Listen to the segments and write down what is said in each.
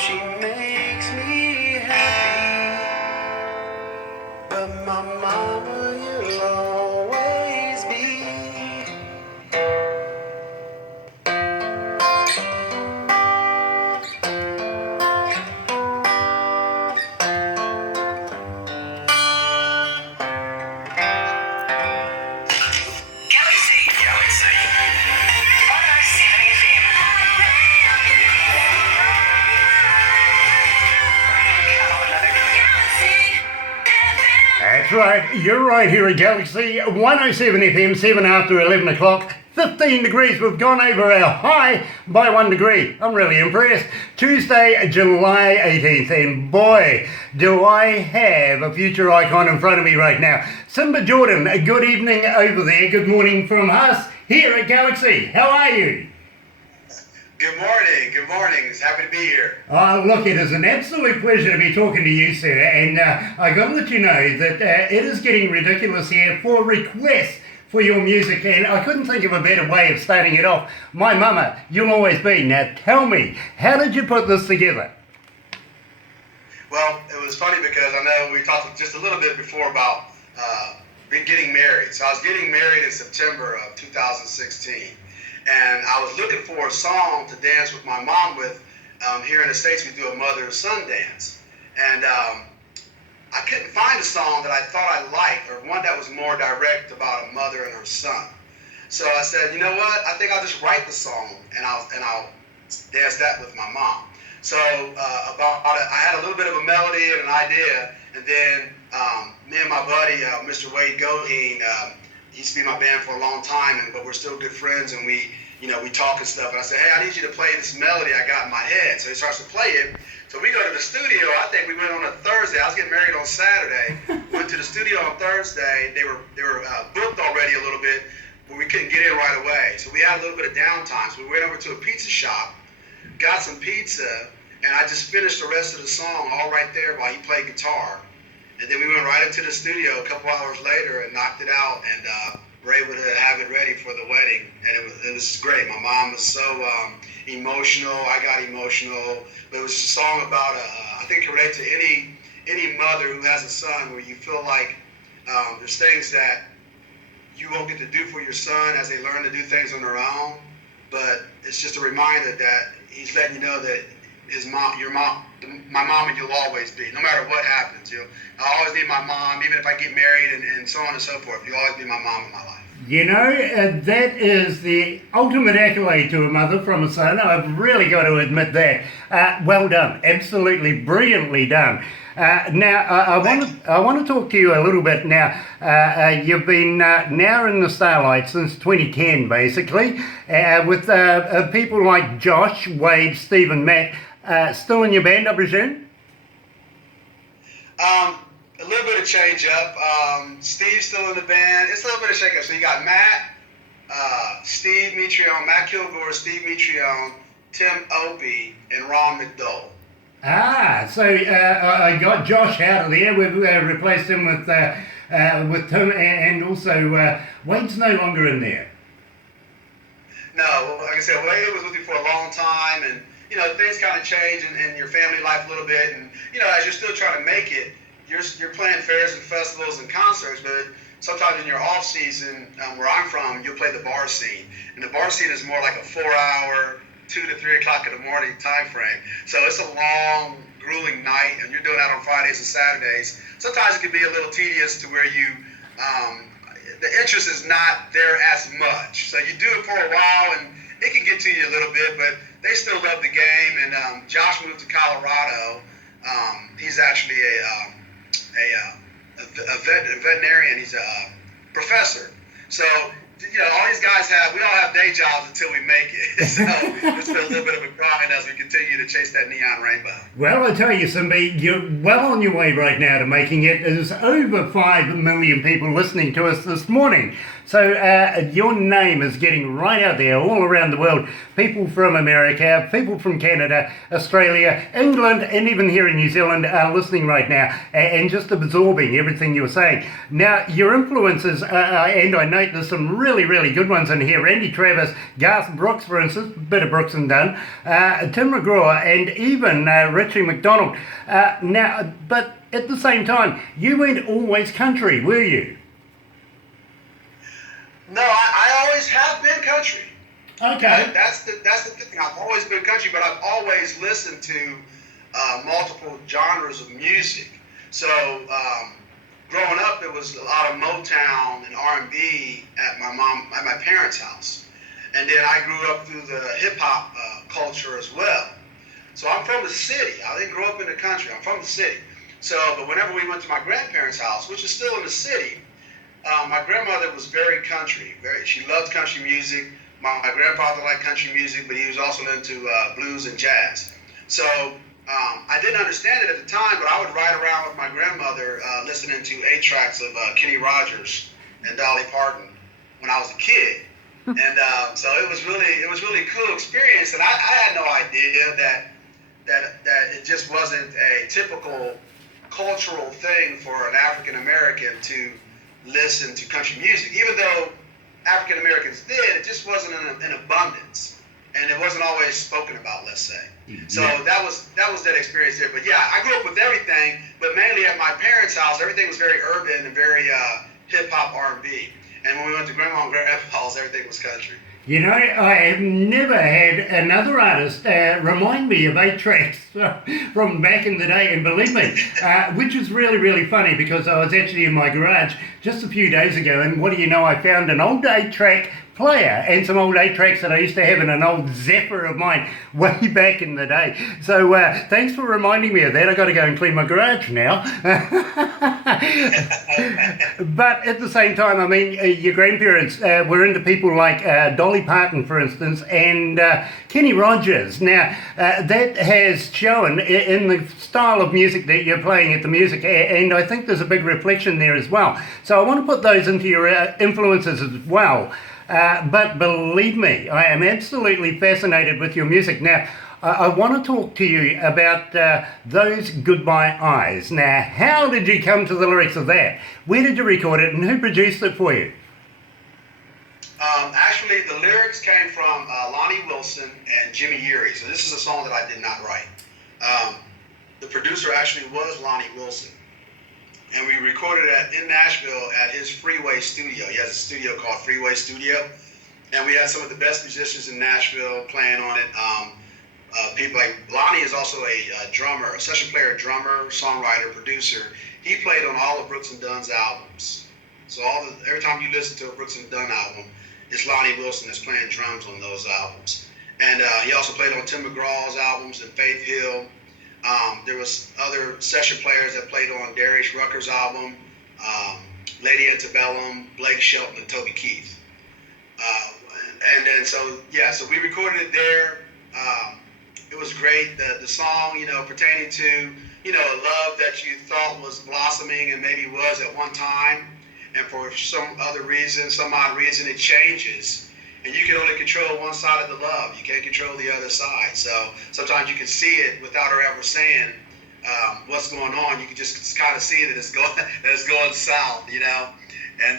She makes me happy, but my mama, you'll always be. Galaxy. 107 FM. That's right, you're right here at Galaxy 107 FM, 7 after 11 o'clock. 15 degrees, we've gone over our high by 1 degree. I'm really impressed. Tuesday, July 18th, and boy, do I have a future icon in front of me right now. Simba Jordan, good evening over there, good morning from us here at Galaxy. How are you? Good morning. It's happy to be here. Oh, look, it is an absolute pleasure to be talking to you, sir, and I got to let you know that it is getting ridiculous here for requests for your music, and I couldn't think of a better way of starting it off. My mama, you'll always be. Now tell me, how did you put this together? Well, it was funny because I know we talked just a little bit before about getting married. So I was getting married in September of 2016, and I was looking for a song to dance with my mom with. Here in the States, we do a mother and son dance, and I couldn't find a song that I thought I liked, or one that was more direct about a mother and her son. So I said, you know what? I think I'll just write the song and I'll dance that with my mom. So I had a little bit of a melody and an idea, and then me and my buddy, Mr. Wade Goheen, he used to be my band for a long time, but we're still good friends, and we talk and stuff. And I said, hey, I need you to play this melody I got in my head. So he starts to play it. So we go to the studio. I think we went on a Thursday. I was getting married on Saturday. Went to the studio on Thursday. They were booked already a little bit, but we couldn't get in right away. So we had a little bit of downtime. So we went over to a pizza shop, got some pizza, and I just finished the rest of the song all right there while he played guitar. And then we went right into the studio a couple hours later and knocked it out, and were able to have it ready for the wedding. And it was great. My mom was so emotional. I got emotional. But it was a song about, I think it can relate to any mother who has a son, where you feel like there's things that you won't get to do for your son as they learn to do things on their own. But it's just a reminder that he's letting you know that my mom, and you'll always be, no matter what happens. I'll always be my mom, even if I get married and so on and so forth. You'll always be my mom in my life. You know, that is the ultimate accolade to a mother from a son. I've really got to admit that. Well done. Absolutely brilliantly done. Now, I want to talk to you a little bit now. You've been now in the Starlight since 2010, basically, with people like Josh, Wade, Steve, and Matt still in your band, I presume? A little bit of change up. Steve's still in the band. It's a little bit of shake up. So you got Matt, Steve Mitrione, Matt Kilgore, Steve Mitrione, Tim Opie, and Ron McDowell. So I got Josh out of there. We've replaced him with Tim, and also Wade's no longer in there. No, like I said, Wade was with me for a long time, and things kind of change in your family life a little bit, and as you're still trying to make it, you're playing fairs and festivals and concerts, but sometimes in your off season, where I'm from, you'll play the bar scene, and the bar scene is more like a 4-hour, 2 to 3 o'clock in the morning time frame. So it's a long, grueling night, and you're doing that on Fridays and Saturdays. Sometimes it can be a little tedious to where the interest is not there as much. So you do it for a while, and it can get to you a little bit, but they still love the game. And Josh moved to Colorado. He's actually a veterinarian. He's a professor. So all these guys we all have day jobs until we make it. So it's been a little bit of a grind as we continue to chase that neon rainbow. Well, I tell you, Simba, you're well on your way right now to making it. There's over 5 million people listening to us this morning. So your name is getting right out there all around the world. People from America, people from Canada, Australia, England, and even here in New Zealand are listening right now and just absorbing everything you're saying. Now, your influences, and I note there's some really really, really good ones in here. Randy Travis, Garth Brooks, for instance, bit of Brooks and Dunn, Tim McGraw, and even Richie McDonald. Now, but at the same time, you weren't always country, were you? No, I always have been country. Okay. That's the thing. I've always been country, but I've always listened to multiple genres of music. So growing up, it was a lot of Motown and R&B at my parents' house, and then I grew up through the hip hop culture as well. So I'm from the city. I didn't grow up in the country. I'm from the city. So, but whenever we went to my grandparents' house, which is still in the city, my grandmother was very country. She loved country music. My grandfather liked country music, but he was also into blues and jazz. So I didn't understand it at the time, but I would ride around with my grandmother listening to 8 tracks of Kenny Rogers and Dolly Parton when I was a kid. And so it was really cool experience, and I had no idea that it just wasn't a typical cultural thing for an African American to listen to country music. Even though African Americans did, it just wasn't in abundance, and it wasn't always spoken about, let's say. So that was that experience there. But yeah, I grew up with everything, but mainly at my parents' house, everything was very urban and very hip hop, R&B. And when we went to Grandma and Grandpa's, everything was country. You know, I have never had another artist remind me of 8 tracks from back in the day, and believe me, which is really, really funny, because I was actually in my garage just a few days ago, and what do you know, I found an old 8-track player and some old 8 tracks that I used to have in an old Zephyr of mine way back in the day. So thanks for reminding me of that. I got to go and clean my garage now. But at the same time, I mean, your grandparents were into people like Dolly Parton, for instance, and Kenny Rogers. Now, that has shown in the style of music that you're playing at the music, and I think there's a big reflection there as well. So I want to put those into your influences as well. But believe me, I am absolutely fascinated with your music. Now, I want to talk to you about Those Goodbye Eyes. Now, how did you come to the lyrics of that? Where did you record it, and who produced it for you? Actually, the lyrics came from Lonnie Wilson and Jimmy Urey. So this is a song that I did not write. The producer actually was Lonnie Wilson. And we recorded it in Nashville at his Freeway studio. He has a studio called Freeway Studio. And we had some of the best musicians in Nashville playing on it. People like Lonnie is also a drummer, a session player, drummer, songwriter, producer. He played on all of Brooks and Dunn's albums. So every time you listen to a Brooks and Dunn album, it's Lonnie Wilson that's playing drums on those albums. And he also played on Tim McGraw's albums and Faith Hill. There was other session players that played on Darius Rucker's album, Lady Antebellum, Blake Shelton, and Toby Keith. And then so we recorded it there. It was great. The song, pertaining to, a love that you thought was blossoming and maybe was at one time, and for some odd reason, it changes. And you can only control one side of the love. You can't control the other side. So sometimes you can see it without her ever saying what's going on. You can just kind of see that it's going south, and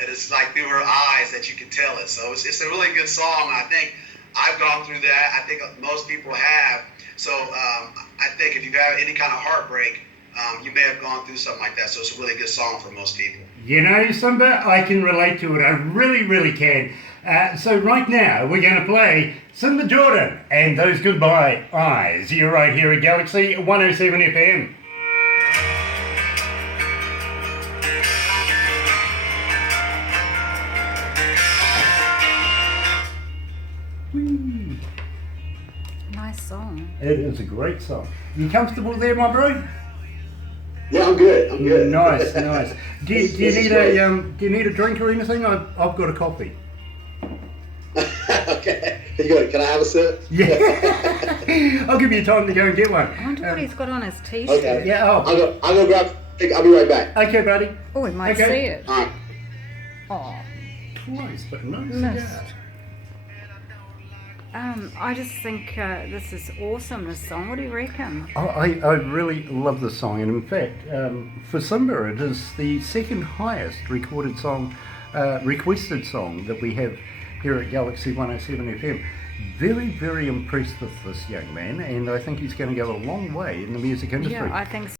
it's like through her eyes that you can tell it. So it's a really good song. And I think I've gone through that. I think most people have. So I think if you've had any kind of heartbreak, you may have gone through something like that. So it's a really good song for most people. Simba, I can relate to it. I really, really can. So right now, we're going to play Simba Jordan and Those Goodbye Eyes. You're right here at Galaxy 107 FM. Nice song. It is a great song. You comfortable there, my bro? Yeah, I'm good. Nice. Do you need a drink or anything? I've got a coffee. Okay. Can I have a sip? Yeah. I'll give you time to go and get one. I wonder what he's got on his t-shirt. Okay. Yeah. I'll go grab. I'll be right back. Okay, buddy. Oh, we might Okay. see it. All right. Oh, Close, but no missed. cigar. I just think this is awesome, this song. What do you reckon? I really love this song, and in fact, for Simba, it is the second highest recorded song, requested song that we have here at Galaxy 107 FM. Very, very impressed with this young man, and I think he's going to go a long way in the music industry. Yeah, I think so.